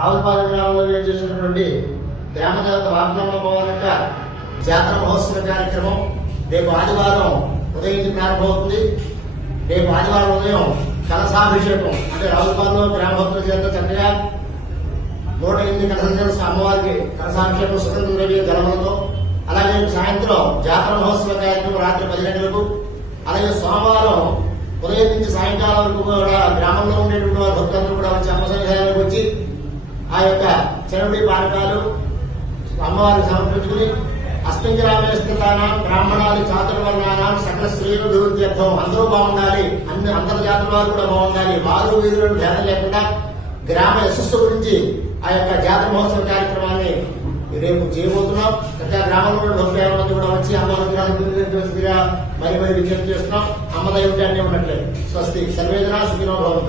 రావులపాలెం గ్రామంలో చేసినటువంటి గ్రామదేవత వాగ్దాన భవన్ యొక్క జాతర మహోత్సవ కార్యక్రమం రేపు ఆదివారం ఉదయం నుంచి ప్రారంభమవుతుంది. రేపు ఆదివారం ఉదయం కలశాభిషేకం అంటే రావులపాలెంలో గ్రామభక్తుల చేత చక్కగా 108 కలశాలు అమ్మవారికి కలశాభిషేకం సుగంధ ద్రవ్య గలవలతో, అలాగే సాయంత్రం జాతర మహోత్సవ కార్యక్రమం రాత్రి 10 గంటలకు, అలాగే సోమవారం ఉదయం నుంచి సాయంకాలం వరకు కూడా గ్రామంలో ఉండేటువంటి వారు భక్తులందరూ కూడా వచ్చి అమ్మ సన్నిధానానికి వచ్చి ఆ యొక్క చెరువుడి పానకాలు అమ్మవారికి సమర్పించుకుని అష్టంగిరామేస్తానం బ్రాహ్మణాలు చాతుర్వర్ణానం సకల స్త్రీలు దుర్తీర్థం అందరూ బాగుండాలి, అందరి జాతుల వారు కూడా బాగుండాలి, వారు వీరులను భేదం లేకుండా గ్రామ యశస్సు గురించి ఆ యొక్క జాతర మహోత్సవ కార్యక్రమాన్ని రేపు చేయబోతున్నాం. ప్రతి గ్రామంలో 150 మంది కూడా వచ్చి అమ్మ విగ్రహాలు మరి విజ్ఞప్తి చేస్తున్నాం. అమ్మ దైవజ్ఞాన్ని ఉన్నట్లే. స్వస్తి సర్వేదన సుఖినో భవంతు.